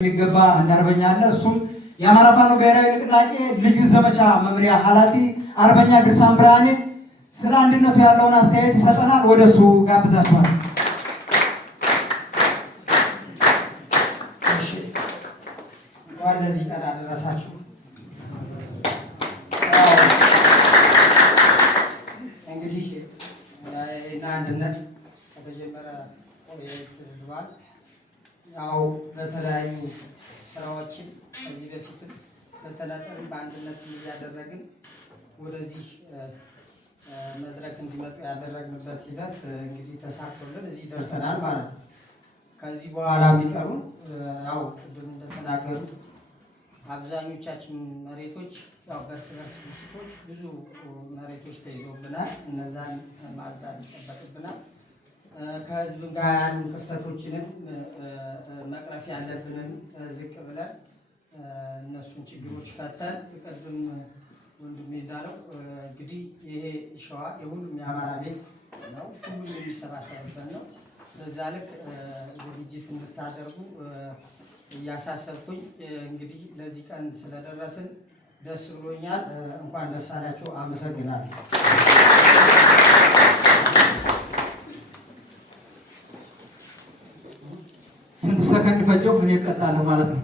የሚገባ እንዳርበኛ አለ። እሱም የአማራ ፋኖ ብሔራዊ ንቅናቄ ልዩ ዘመቻ መምሪያ ኃላፊ አርበኛ ድርሳን ብርሃኔ ስለ አንድነቱ ያለውን አስተያየት ይሰጠናል። ወደሱ ጋብዛችኋል። እሺ፣ እንኳን ለዚህ ቀን አደረሳችሁ። እንግዲህ አንድነት ከተጀመረ ቆየት ብሏል። ያው በተለያዩ ስራዎችን ከዚህ በፊትም በተናጠል በአንድነት እያደረግን ወደዚህ መድረክ እንዲመጡ ያደረግንበት ሂደት እንግዲህ ተሳክቶልን እዚህ ደርሰናል ማለት ነው። ከዚህ በኋላ የሚቀሩ ያው ቅድም እንደተናገሩ አብዛኞቻችን መሬቶች ያው በእርስ በርስ ግጭቶች ብዙ መሬቶች ተይዞብናል። እነዛን ማጽዳት ይጠበቅብናል። ከህዝብ ጋር ያሉ ክፍተቶችንን መቅረፍ ያለብንን ዝቅ ብለን እነሱን ችግሮች ፈተን ቅድም ወንድሜ እንዳለው እንግዲህ ይሄ ሸዋ የሁሉም የአማራ ቤት ነው። ሁሉም የሚሰባሰብበት ነው። በዛ ልክ ዝግጅት እንድታደርጉ እያሳሰብኩኝ እንግዲህ ለዚህ ቀን ስለደረስን ደስ ብሎኛል። እንኳን ደስ አላችሁ። አመሰግናለሁ። ስንት ሰከንድ ፈጀው? ምን ይቀጣለሁ ማለት ነው።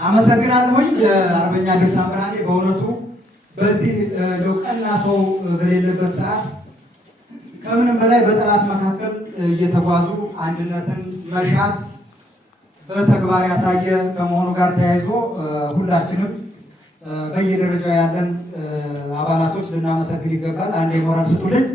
አመሰግናለሁኝ አርበኛ ድርሳን ብርሃኔ። በእውነቱ በዚህ ቀና ሰው በሌለበት ሰዓት ከምንም በላይ በጠላት መካከል እየተጓዙ አንድነትን መሻት በተግባር ያሳየ ከመሆኑ ጋር ተያይዞ ሁላችንም በየደረጃው ያለን አባላቶች ልናመሰግን ይገባል። አንዴ ሞራል ስጡልኝ።